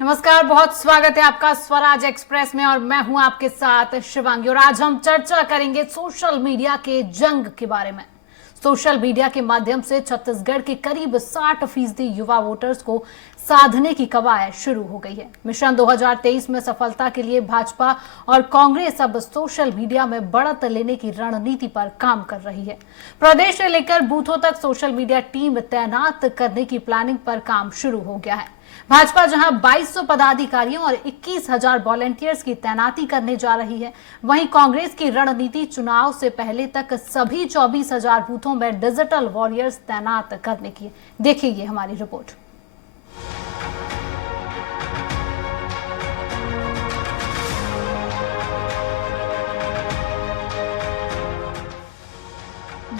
नमस्कार, बहुत स्वागत है आपका स्वराज एक्सप्रेस में और मैं हूं आपके साथ शिवांगी। और आज हम चर्चा करेंगे सोशल मीडिया के जंग के बारे में। सोशल मीडिया के माध्यम से छत्तीसगढ़ के करीब 60% युवा वोटर्स को साधने की कवायद शुरू हो गई है। मिशन 2023 में सफलता के लिए भाजपा और कांग्रेस अब सोशल मीडिया में बढ़त लेने की रणनीति पर काम कर रही है। प्रदेश से लेकर बूथों तक सोशल मीडिया टीम तैनात करने की प्लानिंग पर काम शुरू हो गया है। भाजपा जहां 2200 पदाधिकारियों और 21,000 वॉलंटियर्स की तैनाती करने जा रही है, वहीं कांग्रेस की रणनीति चुनाव से पहले तक सभी 24,000 बूथों में डिजिटल वॉरियर्स तैनात करने की है। देखिए ये हमारी रिपोर्ट।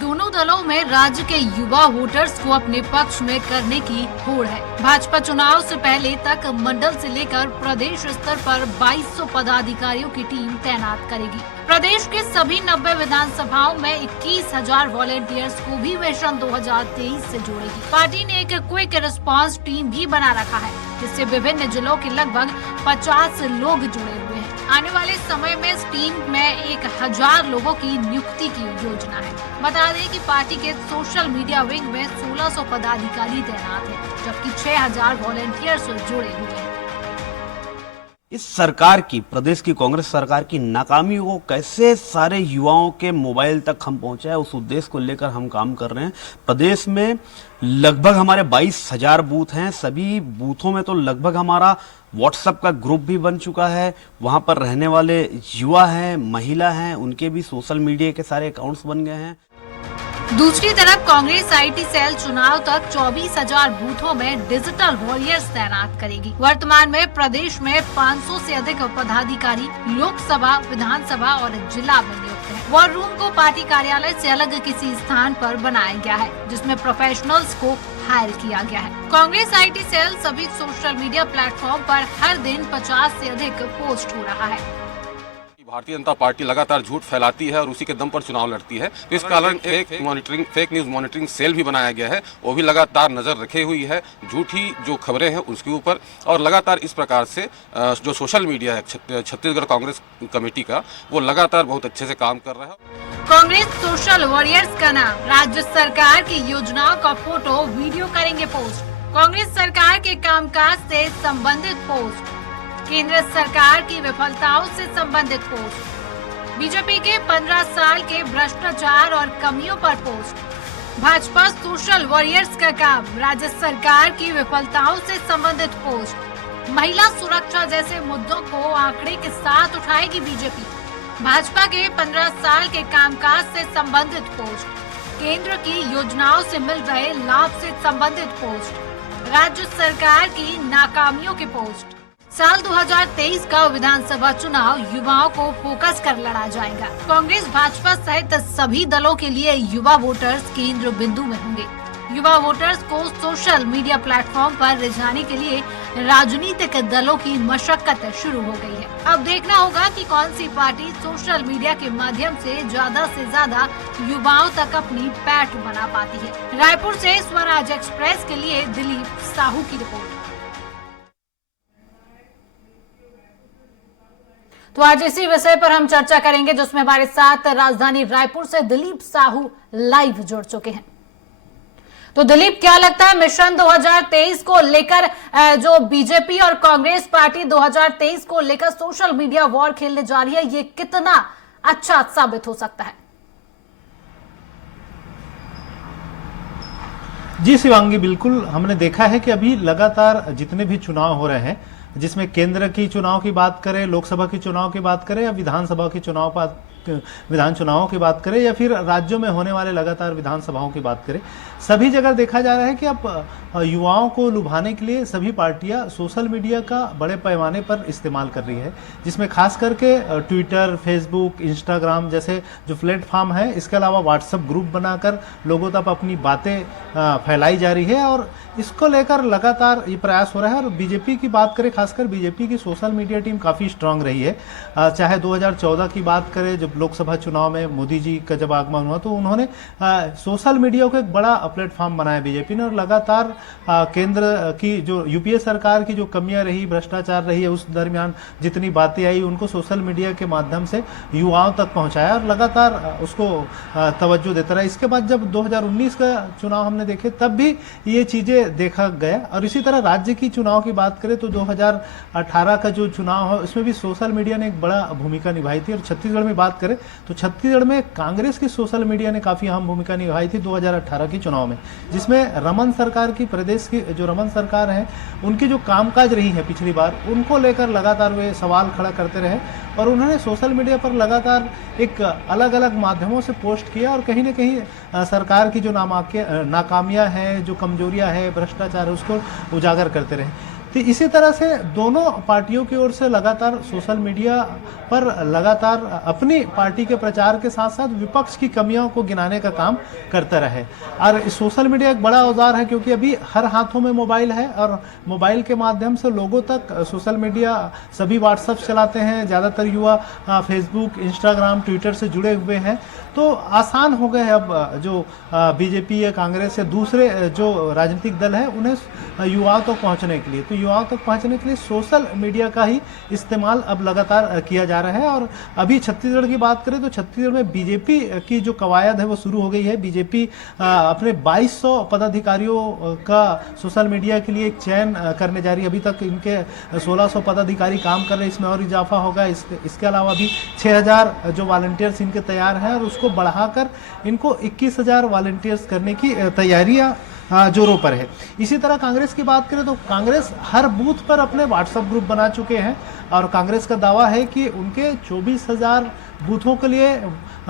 दोनों दलों में राज्य के युवा वोटर्स को अपने पक्ष में करने की होड़ है। भाजपा चुनाव से पहले तक मंडल से लेकर प्रदेश स्तर पर 2200 पदाधिकारियों की टीम तैनात करेगी। प्रदेश के सभी 90 विधानसभाओं में 21,000 वॉलंटियर्स को भी मिशन 2023 से जोड़ेगी। पार्टी ने एक क्विक रिस्पांस टीम भी बना रखा है, जिससे विभिन्न जिलों के लगभग 50 लोग जुड़े हुए हैं। आने वाले समय में इस टीम में 1000 लोगों की नियुक्ति की योजना है। बता दें कि पार्टी के सोशल मीडिया विंग में 1600 पदाधिकारी तैनात हैं, जबकि 6000 वॉलंटियर्स जुड़े हुए हैं। इस सरकार की, प्रदेश की कांग्रेस सरकार की नाकामी को कैसे सारे युवाओं के मोबाइल तक हम पहुंचा है, उस उद्देश्य को लेकर हम काम कर रहे हैं। प्रदेश में लगभग हमारे 22,000 बूथ हैं। सभी बूथों में तो लगभग हमारा व्हाट्सएप का ग्रुप भी बन चुका है। वहां पर रहने वाले युवा हैं, महिला हैं, उनके भी सोशल मीडिया के सारे अकाउंट्स बन गए हैं। दूसरी तरफ कांग्रेस आईटी सेल चुनाव तक 24,000 बूथों में डिजिटल वॉरियर्स तैनात करेगी। वर्तमान में प्रदेश में 500 से अधिक पदाधिकारी लोकसभा, विधानसभा और जिला में नियुक्त हैं। वॉर रूम को पार्टी कार्यालय से अलग किसी स्थान पर बनाया गया है, जिसमें प्रोफेशनल्स को हायर किया गया है। कांग्रेस आईटी सेल सभी सोशल मीडिया प्लेटफॉर्म पर हर दिन 50 से अधिक पोस्ट हो रहा है। भारतीय जनता पार्टी लगातार झूठ फैलाती है और उसी के दम पर चुनाव लड़ती है, तो इस कारण एक फेक न्यूज मॉनिटरिंग सेल भी बनाया गया है। वो भी लगातार नजर रखे हुई है झूठी जो खबरें हैं उसके ऊपर, और लगातार इस प्रकार से जो सोशल मीडिया है छत्तीसगढ़ कांग्रेस कमेटी का, वो लगातार बहुत अच्छे से काम कर रहा है। कांग्रेस सोशल वॉरियर्स का नाम, राज्य सरकार की योजनाओं का फोटो वीडियो करेंगे पोस्ट, कांग्रेस सरकार के कामकाज से संबंधित पोस्ट, केंद्र सरकार की विफलताओं से संबंधित पोस्ट, बीजेपी के 15 साल के भ्रष्टाचार और कमियों पर पोस्ट, भाजपा सोशल वॉरियर्स का काम, राज्य सरकार की विफलताओं से संबंधित पोस्ट, महिला सुरक्षा जैसे मुद्दों को आंकड़े के साथ उठाएगी बीजेपी, भाजपा के 15 साल के कामकाज से संबंधित पोस्ट, केंद्र की योजनाओं से मिल रहे लाभ से संबंधित पोस्ट, राज्य सरकार की नाकामियों के पोस्ट। साल 2023 का विधानसभा चुनाव युवाओं को फोकस कर लड़ा जाएगा। कांग्रेस, भाजपा सहित सभी दलों के लिए युवा वोटर्स केंद्र बिंदु में होंगे। युवा वोटर्स को सोशल मीडिया प्लेटफॉर्म पर रिझाने के लिए राजनीतिक दलों की मशक्कत शुरू हो गई है। अब देखना होगा कि कौन सी पार्टी सोशल मीडिया के माध्यम से ज्यादा युवाओं तक अपनी पैठ बना पाती है। रायपुर से स्वराज एक्सप्रेस के लिए दिलीप साहू की रिपोर्ट। तो आज इसी विषय पर हम चर्चा करेंगे, जिसमें हमारे साथ राजधानी रायपुर से दिलीप साहू लाइव जुड़ चुके हैं। तो दिलीप, क्या लगता है मिशन 2023 को लेकर जो बीजेपी और कांग्रेस पार्टी 2023 को लेकर सोशल मीडिया वॉर खेलने जा रही है, ये कितना अच्छा साबित हो सकता है? जी शिवांगी, बिल्कुल हमने देखा है कि अभी लगातार जितने भी चुनाव हो रहे हैं, जिसमें केंद्र की चुनाव की बात करें, लोकसभा की चुनाव की बात करें या विधानसभा की विधान चुनावों की बात करें या फिर राज्यों में होने वाले लगातार विधानसभाओं की बात करें, सभी जगह देखा जा रहा है कि अब युवाओं को लुभाने के लिए सभी पार्टियां सोशल मीडिया का बड़े पैमाने पर इस्तेमाल कर रही है, जिसमें खास करके ट्विटर, फेसबुक, इंस्टाग्राम जैसे जो प्लेटफॉर्म है, इसके अलावा व्हाट्सएप ग्रुप बनाकर लोगों तक अपनी बातें फैलाई जा रही है और इसको लेकर लगातार ये प्रयास हो रहा है। और बीजेपी की बात करें, खासकर बीजेपी की सोशल मीडिया टीम काफ़ी स्ट्रांग रही है। चाहे 2014 की बात करें, जब लोकसभा चुनाव में मोदी जी का जब आगमन हुआ तो उन्होंने सोशल मीडिया को एक बड़ा प्लेटफॉर्म बनाया बीजेपी ने, और लगातार केंद्र की जो यूपीए सरकार की जो कमियां रही, भ्रष्टाचार रही है, उस दरमियान जितनी बातें आई उनको सोशल मीडिया के माध्यम से युवाओं तक पहुंचाया और लगातार उसको तवज्जो देता रहा। इसके बाद जब 2019 का चुनाव हमने देखे तब भी ये चीजें देखा गया। और इसी तरह राज्य की चुनाव की बात करें तो 2018 का जो चुनाव है उसमें भी सोशल मीडिया ने एक बड़ा भूमिका निभाई थी। और छत्तीसगढ़ में बात करें तो छत्तीसगढ़ में कांग्रेस की सोशल मीडिया ने काफी अहम भूमिका निभाई थी 2018 के चुनाव में, जिसमें रमन सरकार की, प्रदेश की जो रमन सरकार है उनकी जो कामकाज रही है पिछली बार, उनको लेकर लगातार वे सवाल खड़ा करते रहे और उन्होंने सोशल मीडिया पर लगातार एक अलग अलग माध्यमों से पोस्ट किया और कहीं ना कहीं सरकार की जो नाकामियां हैं, जो कमजोरियां हैं, भ्रष्टाचार है, उसको उजागर करते रहे। तो इसी तरह से दोनों पार्टियों की ओर से लगातार सोशल मीडिया पर लगातार अपनी पार्टी के प्रचार के साथ साथ विपक्ष की कमियों को गिनाने का काम करता रहे। और सोशल मीडिया एक बड़ा औजार है क्योंकि अभी हर हाथों में मोबाइल है और मोबाइल के माध्यम से लोगों तक सोशल मीडिया, सभी व्हाट्सएप चलाते हैं, ज़्यादातर युवा फेसबुक, इंस्टाग्राम, ट्विटर से जुड़े हुए हैं। तो आसान हो गए अब जो बीजेपी या कांग्रेस या दूसरे जो राजनीतिक दल है उन्हें युवाओं तक पहुंचने के लिए, तो युवाओं तक पहुंचने के लिए सोशल मीडिया का ही इस्तेमाल अब लगातार किया जा रहा है। और अभी छत्तीसगढ़ की बात करें तो छत्तीसगढ़ में बीजेपी की जो कवायद है वो शुरू हो गई है। बीजेपी अपने 2200 पदाधिकारियों का सोशल मीडिया के लिए एक चयन करने जा रही है। अभी तक इनके 1600 पदाधिकारी काम कर रहे हैं, इसमें और इजाफा होगा। इसके अलावा भी 6000 जो वॉलंटियर्स इनके तैयार हैं और उसको बढ़ाकर इनको 21,000 वॉलंटियर्स करने की तैयारियां जोरों पर है। इसी तरह कांग्रेस की बात करें तो कांग्रेस हर बूथ पर अपने व्हाट्सएप ग्रुप बना चुके हैं और कांग्रेस का दावा है कि उनके 24,000 बूथों के लिए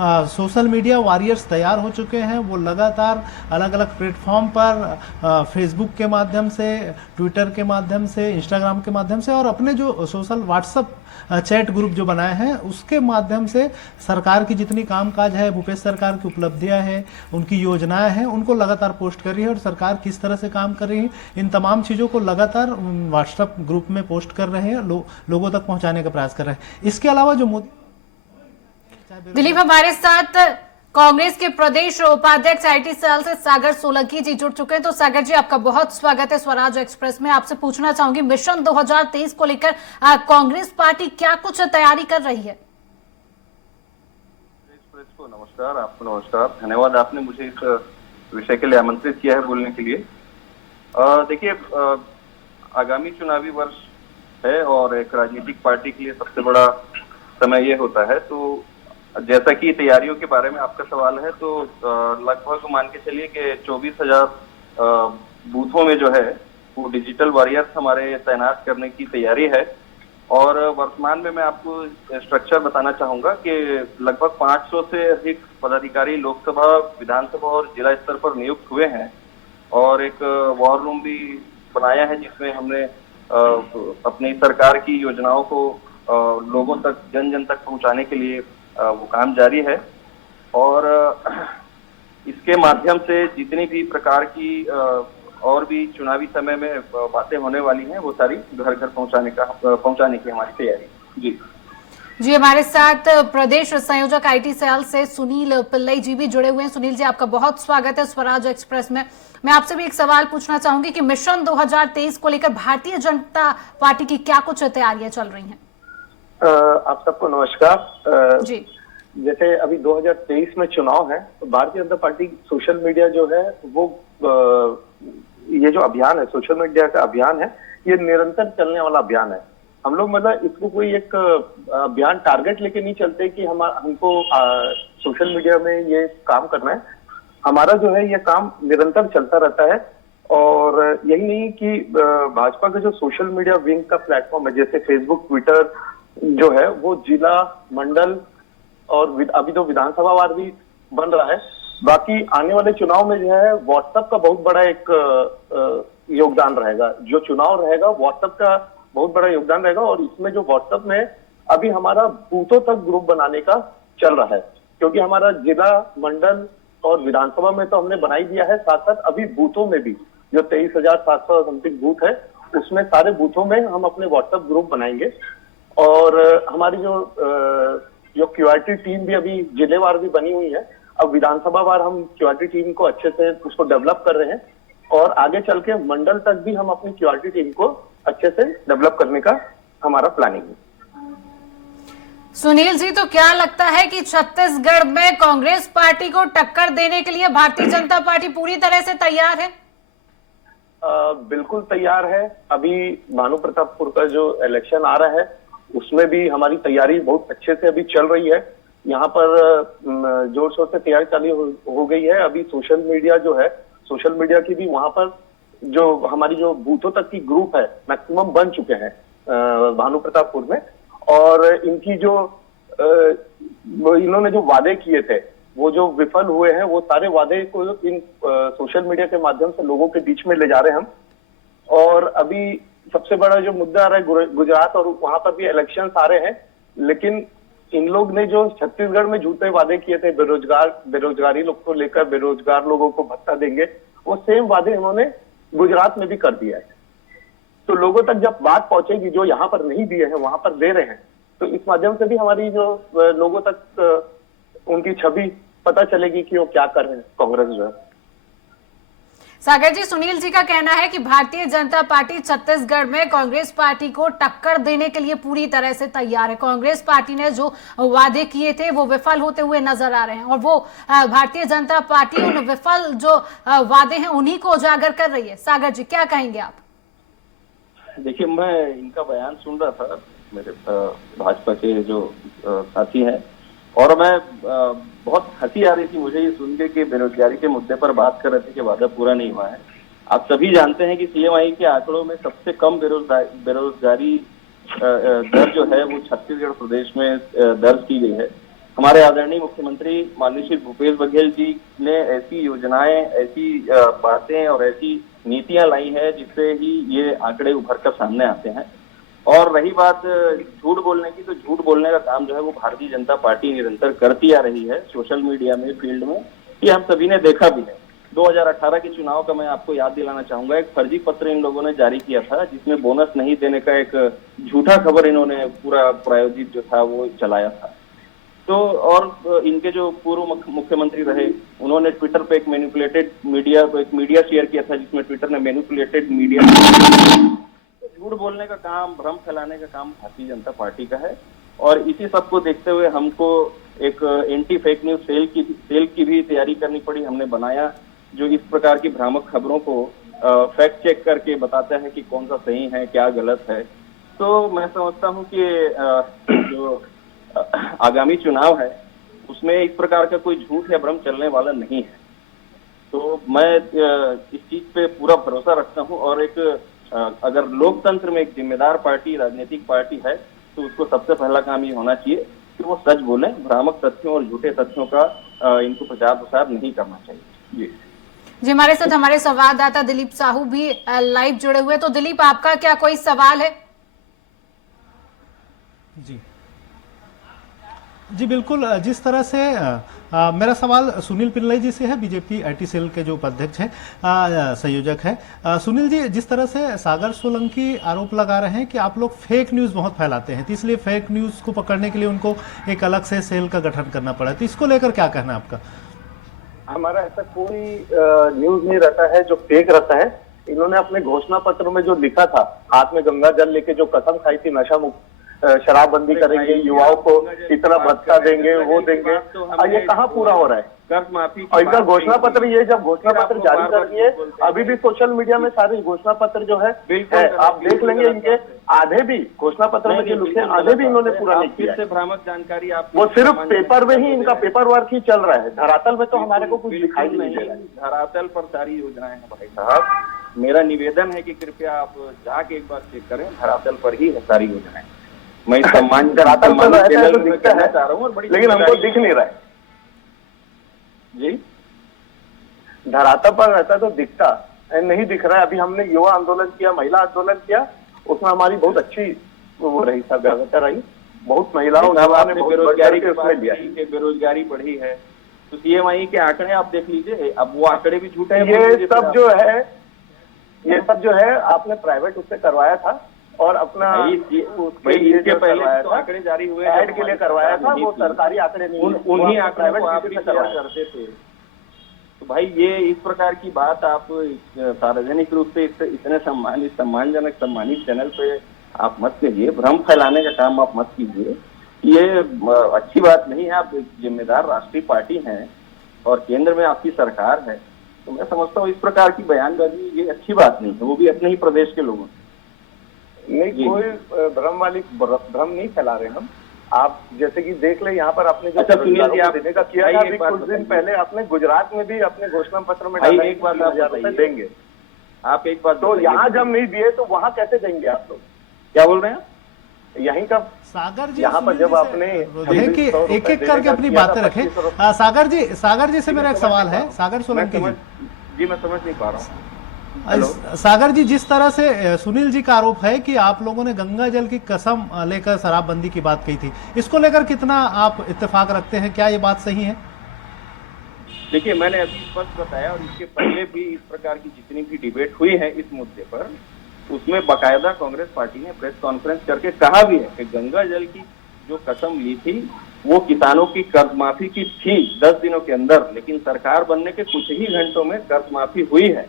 सोशल मीडिया वॉरियर्स तैयार हो चुके हैं। वो लगातार अलग अलग प्लेटफॉर्म पर फेसबुक के माध्यम से, ट्विटर के माध्यम से, इंस्टाग्राम के माध्यम से और अपने जो सोशल व्हाट्सएप चैट ग्रुप जो बनाए हैं उसके माध्यम से सरकार की जितनी कामकाज है, भूपेश सरकार की उपलब्धियां हैं, उनकी योजनाएं हैं, उनको लगातार पोस्ट कर रही है और सरकार किस तरह से काम कर रही है इन तमाम चीज़ों को लगातार व्हाट्सएप ग्रुप में पोस्ट कर रहे हैं, लोगों तक पहुंचाने का प्रयास कर रहे हैं। इसके अलावा जो मोदी दिलीप, हमारे साथ कांग्रेस के प्रदेश उपाध्यक्ष आईटी सेल से सागर सोलंकी जी जुड़ चुके हैं। तो सागर जी, आपका बहुत स्वागत है स्वराज एक्सप्रेस में। आपसे पूछना चाहूंगी, मिशन 2023 को लेकर कांग्रेस पार्टी क्या कुछ तैयारी कर रही है? एक्सप्रेस को नमस्कार। आपको नमस्कार, धन्यवाद, आपने मुझे इस विषय के लिए आमंत्रित किया है बोलने के लिए। देखिए, आगामी चुनावी वर्ष है और एक राजनीतिक पार्टी के लिए सबसे बड़ा समय ये होता है। तो जैसा कि तैयारियों के बारे में आपका सवाल है, तो लगभग मान के चलिए कि 24,000 बूथों में जो है वो डिजिटल वॉरियर्स हमारे तैनात करने की तैयारी है। और वर्तमान में मैं आपको स्ट्रक्चर बताना चाहूंगा कि लगभग 500 से अधिक पदाधिकारी लोकसभा, विधानसभा और जिला स्तर पर नियुक्त हुए हैं और एक वॉर रूम भी बनाया है जिसमें हमने अपनी सरकार की योजनाओं को लोगों तक, जन जन तक पहुंचाने के लिए वो काम जारी है। और इसके माध्यम से जितनी भी प्रकार की और भी चुनावी समय में बातें होने वाली हैं वो सारी घर घर पहुंचाने की हमारी तैयारी। जी, हमारे साथ प्रदेश संयोजक आईटी सेल से सुनील पिल्लई जी भी जुड़े हुए हैं। सुनील जी, आपका बहुत स्वागत है स्वराज एक्सप्रेस में। मैं आपसे भी एक सवाल पूछना चाहूंगी कि मिशन 2023 को लेकर भारतीय जनता पार्टी की क्या कुछ तैयारियां चल रही हैं? आप सबको नमस्कार जी। जैसे अभी 2023 में चुनाव है तो Bharatiya Janata party social media जो है वो ये जो अभियान है, सोशल मीडिया का अभियान है, ये निरंतर चलने वाला अभियान है। हम लोग मतलब इसको कोई एक अभियान टारगेट लेके नहीं चलते कि हमको सोशल मीडिया में ये काम करना है। हमारा जो है ये काम निरंतर चलता रहता है। और यही नहीं कि भाजपा का जो सोशल मीडिया विंग का प्लेटफॉर्म है, जैसे फेसबुक, ट्विटर जो है वो जिला, मंडल और अभी तो विधानसभा वार भी बन रहा है। बाकी आने वाले चुनाव में जो है व्हाट्सएप का बहुत बड़ा एक योगदान रहेगा। जो चुनाव रहेगा व्हाट्सएप का बहुत बड़ा योगदान रहेगा। और इसमें जो व्हाट्सएप में अभी हमारा बूथों तक ग्रुप बनाने का चल रहा है, क्योंकि हमारा जिला, मंडल और विधानसभा में तो हमने बनाई दिया है, साथ साथ अभी बूथों में भी जो 23,700 समथिंग बूथ है उसमें सारे बूथों में हम अपने व्हाट्सएप ग्रुप बनाएंगे। और हमारी जो क्यूआरटी टीम भी अभी जिलेवार भी बनी हुई है। अब विधानसभा वार हम क्यूआरटी टीम को अच्छे से उसको डेवलप कर रहे हैं और आगे चल के मंडल तक भी हम अपनी क्यूआरटी टीम को अच्छे से डेवलप करने का हमारा प्लानिंग है। सुनील जी, तो क्या लगता है कि छत्तीसगढ़ में कांग्रेस पार्टी को टक्कर देने के लिए भारतीय जनता पार्टी पूरी तरह से तैयार है? बिल्कुल तैयार है। अभी भानु प्रतापपुर का जो इलेक्शन आ रहा है उसमें भी हमारी तैयारी बहुत अच्छे से अभी चल रही है। यहाँ पर जोर शोर से तैयारी चालू हो गई है। अभी सोशल मीडिया जो है, सोशल मीडिया की भी वहां पर जो हमारी जो बूथों तक की ग्रुप है मैक्सिमम बन चुके हैं भानु प्रतापपुर में। और इनकी जो इन्होंने जो वादे किए थे वो जो विफल हुए हैं वो सारे वादे को इन सोशल मीडिया के माध्यम से लोगों के बीच में ले जा रहे हैं हम। और अभी सबसे बड़ा जो मुद्दा आ रहा है गुजरात, और वहां पर भी इलेक्शंस आ रहे हैं, लेकिन इन लोग ने जो छत्तीसगढ़ में झूठे वादे किए थे बेरोजगारी लोग को लेकर, बेरोजगार लोगों को भत्ता देंगे, वो सेम वादे इन्होंने गुजरात में भी कर दिया है। तो लोगों तक जब बात पहुंचेगी, जो यहाँ पर नहीं दिए हैं वहां पर दे रहे हैं, तो इस माध्यम से भी हमारी जो लोगों तक उनकी छवि पता चलेगी कि वो क्या कर रहे हैं कांग्रेस जो है। सागर जी, सुनील जी का कहना है कि भारतीय जनता पार्टी छत्तीसगढ़ में कांग्रेस पार्टी को टक्कर देने के लिए पूरी तरह से तैयार है। कांग्रेस पार्टी ने जो वादे किए थे वो विफल होते हुए नजर आ रहे हैं और वो भारतीय जनता पार्टी उन विफल जो वादे हैं उन्हीं को उजागर कर रही है। सागर जी, क्या कहेंगे आप? देखिए, मैं इनका बयान सुन रहा था, मेरे भाजपा के जो साथी हैं, और मैं बहुत हंसी आ रही थी मुझे ये सुन के कि बेरोजगारी के मुद्दे पर बात कर रहे थे कि वादा पूरा नहीं हुआ है। आप सभी जानते हैं कि सीएमआई के आंकड़ों में सबसे कम बेरोजगारी दर जो है वो छत्तीसगढ़ प्रदेश में दर्ज की गई है। हमारे आदरणीय मुख्यमंत्री माननीय श्री भूपेश बघेल जी ने ऐसी योजनाएं, ऐसी बातें और ऐसी नीतियां लाई है जिससे ही ये आंकड़े उभर कर सामने आते हैं। और रही बात झूठ बोलने की, तो झूठ बोलने का काम जो है वो भारतीय जनता पार्टी निरंतर करती आ रही है सोशल मीडिया में, फील्ड में। ये हम सभी ने देखा भी है। 2018 के चुनाव का मैं आपको याद दिलाना चाहूंगा, एक फर्जी पत्र इन लोगों ने जारी किया था जिसमें बोनस नहीं देने का एक झूठा खबर इन्होंने पूरा प्रायोजित जो था वो चलाया था। तो और इनके जो पूर्व मुख्यमंत्री रहे, उन्होंने ट्विटर पे एक मैनिपुलेटेड मीडिया शेयर किया था जिसमें ट्विटर ने मैनिपुलेटेड मीडिया। झूठ बोलने का काम, भ्रम फैलाने का काम भारतीय जनता पार्टी का है। और इसी सब को देखते हुए हमको एक एंटी फेक न्यूज सेल की भी तैयारी करनी पड़ी। हमने बनाया जो इस प्रकार की भ्रामक खबरों को फैक्ट चेक करके बताता है कि कौन सा सही है, क्या गलत है। तो मैं समझता हूं कि जो आगामी चुनाव है उसमें इस प्रकार का कोई झूठ या भ्रम चलने वाला नहीं है। तो मैं इस चीज पे पूरा भरोसा रखता हूं। और एक अगर लोकतंत्र में एक जिम्मेदार पार्टी, राजनीतिक पार्टी है, तो उसको सबसे पहला काम ये होना चाहिए कि वो सच बोले, भ्रामक तथ्यों और झूठे तथ्यों का इनको प्रचार प्रसार नहीं करना चाहिए। जी, हमारे साथ हमारे संवाददाता दिलीप साहू भी लाइव जुड़े हुए। तो दिलीप, आपका क्या कोई सवाल है? जी बिल्कुल। जिस तरह से मेरा सवाल सुनील पिल्लई जी से है, बीजेपी आईटी सेल के जो उपाध्यक्ष हैं, संयोजक हैं। सुनील जी, जिस तरह से सागर सोलंकी आरोप लगा रहे हैं कि आप लोग फेक न्यूज बहुत फैलाते हैं, तो इसलिए फेक न्यूज को पकड़ने के लिए उनको एक अलग से सेल का गठन करना पड़ा, तो इसको लेकर क्या कहना है आपका? हमारा ऐसा कोई न्यूज नहीं रहता है जो फेक रहता है। इन्होंने अपने घोषणा पत्र में जो लिखा था, हाथ में गंगा जल लेके जो कसम खाई थी नशा मुक्त शराबबंदी करेंगे, युवाओं को इतना भत्ता देंगे, वो देंगे, ये कहाँ पूरा हो रहा है? कर्ज माफी और इनका घोषणा पत्र, ये जब घोषणा पत्र जारी कर दिए, अभी भी सोशल मीडिया में सारे घोषणा पत्र जो है आप देख लेंगे, इनके आधे भी घोषणा पत्र में जो लिखे आधे भी इन्होंने पूरा नहीं किया। भ्रामक जानकारी आप, वो सिर्फ पेपर में ही, इनका पेपर वर्क ही चल रहा है, धरातल में तो हमारे को कुछ दिखाई नहीं दे रहा है। धरातल पर सारी योजनाएं हैं भाई साहब। मेरा निवेदन है कि कृपया आप जाके एक बार चेक करें, धरातल पर ही है सारी योजनाएं। मैं सम्मान धरातल पर रहता है तो दिखता है, चाह रहा हूँ, लेकिन हमको दिख नहीं रहा है जी। धरातल पर रहता तो दिखता, नहीं दिख रहा है। अभी हमने युवा आंदोलन किया, महिला आंदोलन किया, उसमें हमारी बहुत अच्छी वो रही था, व्यवस्था रही। बहुत महिलाओं ने बेरोजगारी बढ़ी है, तो CMI के आंकड़े आप देख लीजिए, अब वो आंकड़े भी झूठे हैं। ये सब जो है आपने प्राइवेट उससे करवाया था और अपना इसके पहले तो आंकड़े जारी हुए ऐड के लिए करवाया था, वो सरकारी आंकड़े नहीं, उन्हीं आंकड़ों को आप भी शेयर करते थे। तो भाई ये इस प्रकार की बात आप सार्वजनिक रूप से इतने सम्मानजनक सम्मानित चैनल पे आप मत कीजिए, भ्रम फैलाने का काम आप मत कीजिए, ये अच्छी बात नहीं है। आप एक जिम्मेदार राष्ट्रीय पार्टी हैं और केंद्र में आपकी सरकार है, तो मैं समझता हूँ इस प्रकार की बयानबाजी ये अच्छी बात नहीं है, वो भी अपने ही प्रदेश के लोगों नहीं, कोई भ्रम नहीं फैला रहे हम। आप जैसे कि देख ले यहाँ पर आपने जो सुनील जी आप देने का किया था, अभी कुछ दिन पहले आपने गुजरात में भी अपने घोषणा पत्र में डाला, एक बात आप देंगे, आप एक बात तो यहाँ जब नहीं दिए तो वहाँ कैसे देंगे आप लोग? क्या बोल रहे हैं? यहीं का सागर जी, यहाँ पर जब आपने कि एक एक करके अपनी बातें रखें। सागर जी से मेरा एक सवाल है। सागर सोलंकी जी, मैं समझ नहीं पा रहा हूँ। सागर जी, जिस तरह से सुनील जी का आरोप है कि आप लोगों ने गंगा जल की कसम लेकर शराबबंदी की बात कही थी, इसको लेकर कितना आप इत्तेफाक रखते हैं? क्या ये बात सही है? देखिए, मैंने अभी स्पष्ट बताया और इसके पहले भी इस प्रकार की जितनी भी डिबेट हुई है इस मुद्दे पर, उसमें बाकायदा कांग्रेस पार्टी ने प्रेस कॉन्फ्रेंस करके कहा भी है कि गंगा जल की जो कसम ली थी वो किसानों की कर्ज माफी की थी 10 दिनों के अंदर, लेकिन सरकार बनने के कुछ ही घंटों में कर्ज माफी हुई है।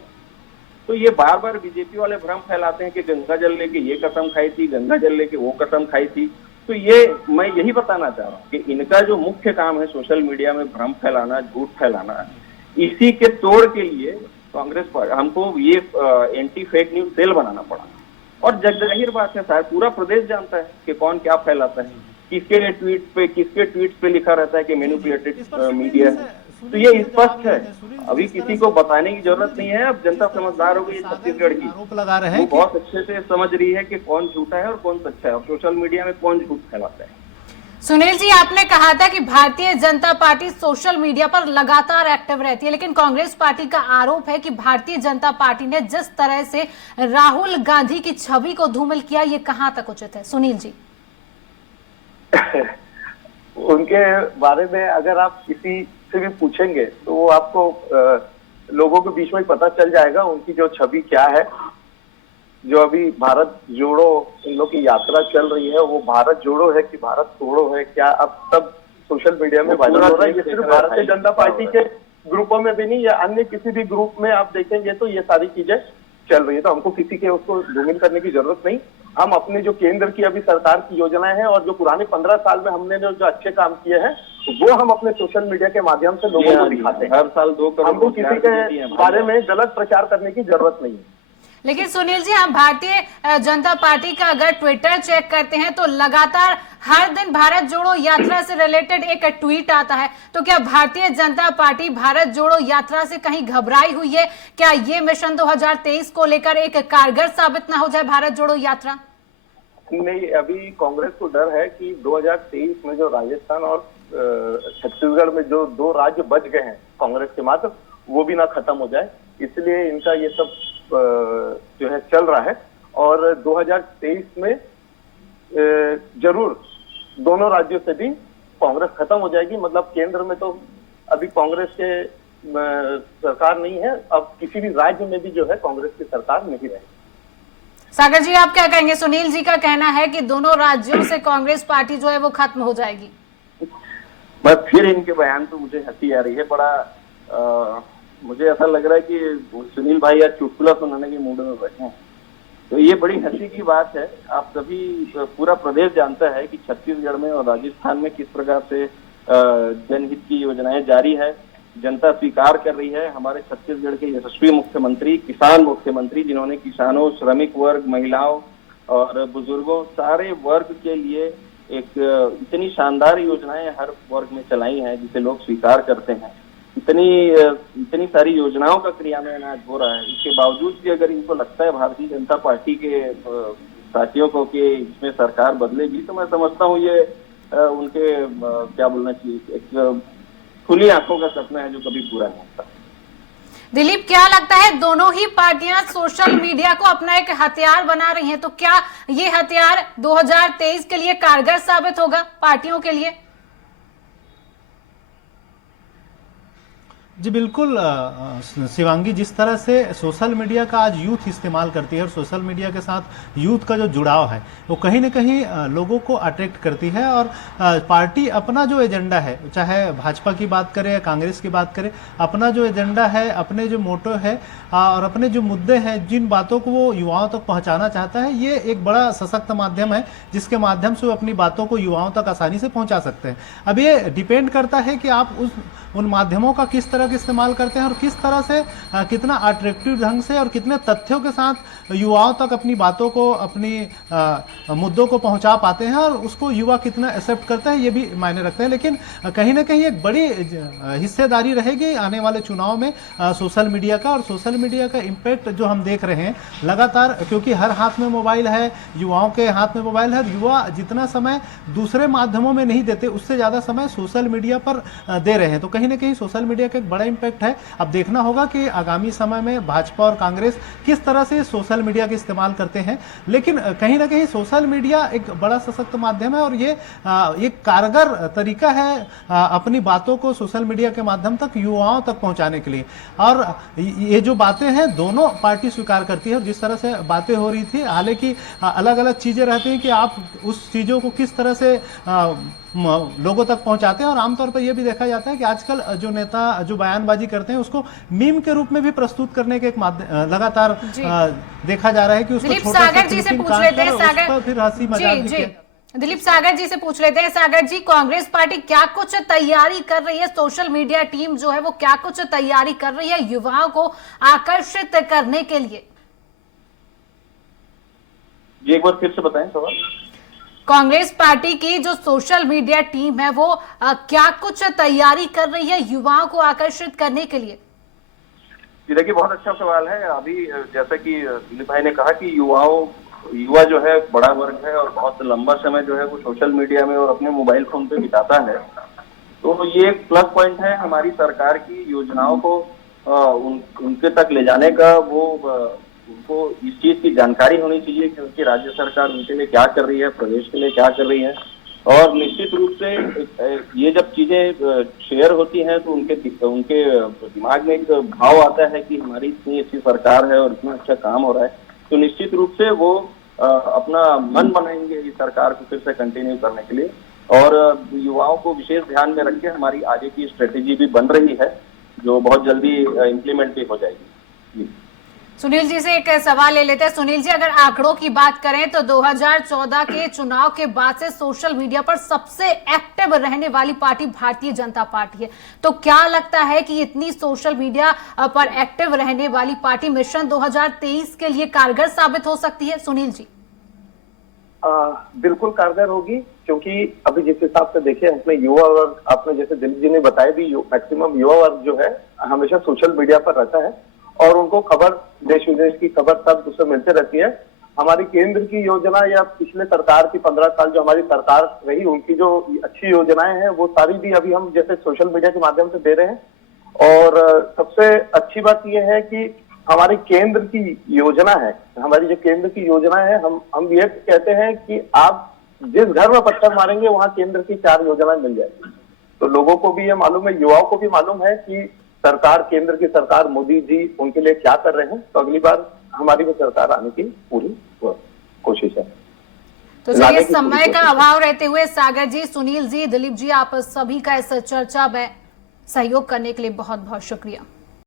तो ये बार बार बीजेपी वाले भ्रम फैलाते हैं कि गंगा जल लेके ये कसम खाई थी, गंगा जल लेके वो कसम खाई थी। तो ये मैं यही बताना चाह रहा हूँ कि इनका जो मुख्य काम है सोशल मीडिया में भ्रम फैलाना, झूठ फैलाना, इसी के तोड़ के लिए कांग्रेस पर हमको ये एंटी फेक न्यूज सेल बनाना पड़ा। और जाहिर बात है सर, पूरा प्रदेश जानता है कि कौन क्या फैलाता है, किसके ट्वीट पे लिखा रहता है कि मैनिपुलेटेड मीडिया है। तो ये स्पष्ट है, अभी किसी को बताने की जरूरत नहीं है। अब जनता समझदार हो गई छत्तीसगढ़ की, आरोप लगा रहे हैं, वो बहुत अच्छे से समझ रही है कि कौन झूठा है और कौन सच्चा है और सोशल मीडिया में कौन झूठ फैलाता है। सुनील जी, आपने कहा था कि Bharatiya Janata party social media पर लगातार एक्टिव रहती है, लेकिन कांग्रेस पार्टी का आरोप है कि भारतीय जनता पार्टी ने जिस तरह से राहुल गांधी की छवि को धूमिल किया, ये कहां तक उचित है? सुनील जी उनके बारे में अगर आप किसी से भी पूछेंगे तो वो आपको लोगों के बीच में पता चल जाएगा उनकी जो छवि क्या है। जो अभी भारत जोड़ो इन लोग की यात्रा चल रही है, वो भारत जोड़ो है कि भारत तोड़ो है, क्या अब सब सोशल मीडिया में वायरल हो रहा है। ये सिर्फ भारतीय जनता पार्टी के ग्रुपों में भी नहीं, या अन्य किसी भी ग्रुप में आप देखेंगे तो ये सारी चीजें चल रही है। तो हमको किसी के उसको धूमिल करने की जरूरत नहीं। हम अपने जो केंद्र की अभी सरकार की योजनाएं हैं और जो पुराने 15 साल में हमने जो अच्छे काम किए हैं वो हम अपने सोशल मीडिया के माध्यम से लोगों को दिखाते हैं। हर साल 2 करोड़ हमको किसी के बारे में गलत प्रचार करने की जरूरत नहीं है। लेकिन सुनील जी, हम भारतीय जनता पार्टी का अगर ट्विटर चेक करते हैं तो लगातार हर दिन भारत जोड़ो यात्रा से रिलेटेड एक ट्वीट आता है। तो क्या भारतीय जनता पार्टी भारत जोड़ो यात्रा से कहीं घबराई हुई है? क्या ये मिशन 2023 को लेकर एक कारगर साबित ना हो जाए भारत जोड़ो यात्रा? नहीं, अभी कांग्रेस को डर है कि 2023 में जो राजस्थान और छत्तीसगढ़ में जो 2 राज्य बच गए हैं कांग्रेस के मात्र, वो भी ना खत्म हो जाए, इसलिए इनका ये सब जो है चल रहा है। और 2023 में जरूर दोनों राज्यों से भी कांग्रेस खत्म हो जाएगी। मतलब केंद्र में तो अभी कांग्रेस के सरकार नहीं है, अब किसी भी राज्य में भी जो है कांग्रेस की सरकार नहीं रहेगी। सागर जी, आप क्या कहेंगे? सुनील जी का कहना है कि दोनों राज्यों से कांग्रेस पार्टी जो है वो खत्म हो जाएगी। बस फिर इनके बयान तो मुझे हंसी आ रही है। बड़ा मुझे ऐसा लग रहा है कि सुनील भाई आज चुटकुला सुनाने के मूड में बैठे हैं। तो ये बड़ी हंसी की बात है। आप सभी, पूरा प्रदेश जानता है कि छत्तीसगढ़ में और राजस्थान में किस प्रकार से जनहित की योजनाएं जारी है, जनता स्वीकार कर रही है। हमारे छत्तीसगढ़ के यशस्वी मुख्यमंत्री, किसान मुख्यमंत्री, जिन्होंने किसानों, श्रमिक वर्ग, महिलाओं और बुजुर्गों, सारे वर्ग के लिए एक इतनी शानदार योजनाएं हर वर्ग में चलाई हैं जिसे लोग स्वीकार करते हैं। इतनी सारी योजनाओं का क्रियान्वयन आज हो रहा है। इसके बावजूद भी अगर इनको लगता है भारतीय जनता पार्टी के साथियों को कि इसमें सरकार बदलेगी, तो मैं समझता हूँ ये उनके क्या बोलना चाहिए, एक खुली आंखों का सपना है जो कभी पूरा नहीं होता। दिलीप, क्या लगता है दोनों ही पार्टियां सोशल मीडिया को अपना एक हथियार बना रही हैं, तो क्या ये हथियार 2023 के लिए कारगर साबित होगा पार्टियों के लिए? जी बिल्कुल शिवांगी, जिस तरह से सोशल मीडिया का आज यूथ इस्तेमाल करती है और सोशल मीडिया के साथ यूथ का जो जुड़ाव है वो कहीं ना कहीं लोगों को अट्रैक्ट करती है। और पार्टी अपना जो एजेंडा है, चाहे भाजपा की बात करें या कांग्रेस की बात करें, अपना जो एजेंडा है, अपने जो मोटो है और अपने जो मुद्दे हैं, जिन बातों को वो युवाओं तक पहुंचाना चाहता है, ये एक बड़ा सशक्त माध्यम है जिसके माध्यम से वो अपनी बातों को युवाओं तक आसानी से पहुंचा सकते हैं। अब ये डिपेंड करता है कि आप उन माध्यमों का किस तरह इस्तेमाल करते हैं और किस तरह से कितना अट्रैक्टिव ढंग से और कितने तथ्यों के साथ युवाओं तक अपनी बातों को, अपनी मुद्दों को पहुंचा पाते हैं और उसको युवा कितना एक्सेप्ट करता है, ये भी मायने रखते हैं। लेकिन कहीं ना कहीं एक बड़ी हिस्सेदारी रहेगी आने वाले चुनाव में सोशल मीडिया का। और सोशल मीडिया का इम्पैक्ट जो हम देख रहे हैं लगातार, क्योंकि हर हाथ में मोबाइल है, युवाओं के हाथ में मोबाइल है, युवा जितना समय दूसरे माध्यमों में नहीं देते उससे ज़्यादा समय सोशल मीडिया पर दे रहे हैं। तो कहीं ना कहीं सोशल मीडिया का एक बड़ा इम्पैक्ट है। अब देखना होगा कि आगामी समय में भाजपा और कांग्रेस किस तरह से सोशल मीडिया का इस्तेमाल करते हैं। लेकिन कहीं ना कहीं सोशल मीडिया एक बड़ा सशक्त माध्यम है और ये एक कारगर तरीका है अपनी बातों को सोशल मीडिया के माध्यम तक युवाओं तक पहुंचाने के लिए। और ये जो बातें हैं दोनों पार्टी स्वीकार करती है। और जिस तरह से बातें हो रही थी, हालांकि अलग अलग चीजें रहती हैं कि आप उस चीजों को किस तरह से लोगों तक पहुंचाते हैं। और आमतौर पर यह भी देखा जाता है कि आजकल जो नेता जो बयानबाजी करते हैं उसको मीम के रूप में भी प्रस्तुत करने के एक लगातार देखा जा रहा है कि उसको दिलीप सागर जी से पूछ लेते हैं। सागर फिर हंसी मजाक दिलीप सागर जी से पूछ लेते हैं। सागर जी, कांग्रेस पार्टी क्या कुछ तैयारी कर रही है? सोशल मीडिया टीम जो है वो क्या कुछ तैयारी कर रही है युवाओं को आकर्षित करने के लिए? जी एक बार फिर से बताएं सवाल। कांग्रेस पार्टी की जो सोशल मीडिया टीम है वो क्या कुछ तैयारी कर रही है युवाओं को आकर्षित करने के लिए? जी देखिए, बहुत अच्छा सवाल है। अभी जैसा कि दिलीप भाई ने कहा कि युवा जो है बड़ा वर्ग है और बहुत लंबा समय जो है वो सोशल मीडिया में और अपने मोबाइल फोन पे बिताता है। तो ये एक प्लस पॉइंट है हमारी सरकार की योजनाओं को उनके तक ले जाने का। उनको इस चीज की जानकारी होनी चाहिए कि उनकी राज्य सरकार उनके लिए क्या कर रही है, प्रदेश के लिए क्या कर रही है। और निश्चित रूप से ये जब चीजें शेयर होती हैं तो उनके दिमाग में एक भाव आता है कि हमारी इतनी अच्छी सरकार है और इतना अच्छा काम हो रहा है। तो निश्चित रूप से वो अपना मन बनाएंगे इस सरकार को फिर से कंटिन्यू करने के लिए। और युवाओं को विशेष ध्यान में रख के हमारी आगे की स्ट्रेटेजी भी बन रही है जो बहुत जल्दी इम्प्लीमेंट भी हो जाएगी। सुनील जी से एक सवाल ले लेते हैं। सुनील जी, अगर आंकड़ों की बात करें तो 2014 के चुनाव के बाद से सोशल मीडिया पर सबसे एक्टिव रहने वाली पार्टी भारतीय जनता पार्टी है। तो क्या लगता है कि इतनी सोशल मीडिया पर एक्टिव रहने वाली पार्टी मिशन 2023 के लिए कारगर साबित हो सकती है? सुनील जी। बिल्कुल कारगर होगी, क्योंकि अभी जिस हिसाब से देखिए अपने युवा वर्ग, आपने जैसे दिलीप जी ने बताया भी, मैक्सिमम युवा वर्ग जो है हमेशा सोशल मीडिया पर रहता है और उनको खबर, देश विदेश की खबर सब उससे मिलते रहती है। हमारी केंद्र की योजना या पिछले सरकार की 15 साल जो हमारी सरकार रही उनकी जो अच्छी योजनाएं हैं वो सारी भी अभी हम जैसे सोशल मीडिया के माध्यम से दे रहे हैं। और सबसे अच्छी बात यह है कि हमारी केंद्र की योजना है, हमारी जो केंद्र की योजना है, हम ये कहते हैं कि आप जिस घर में पत्थर मारेंगे वहां केंद्र की 4 योजनाएं मिल जाएगी। तो लोगों को भी ये मालूम है, युवाओं को भी मालूम है कि सरकार, केंद्र की सरकार, मोदी जी उनके लिए क्या कर रहे हैं। तो अगली बार हमारी भी सरकार आने की पूरी कोशिश है। तो चलिए, समय का अभाव रहते हुए सागर जी, सुनील जी, दिलीप जी, आप सभी का इस चर्चा में सहयोग करने के लिए बहुत बहुत शुक्रिया।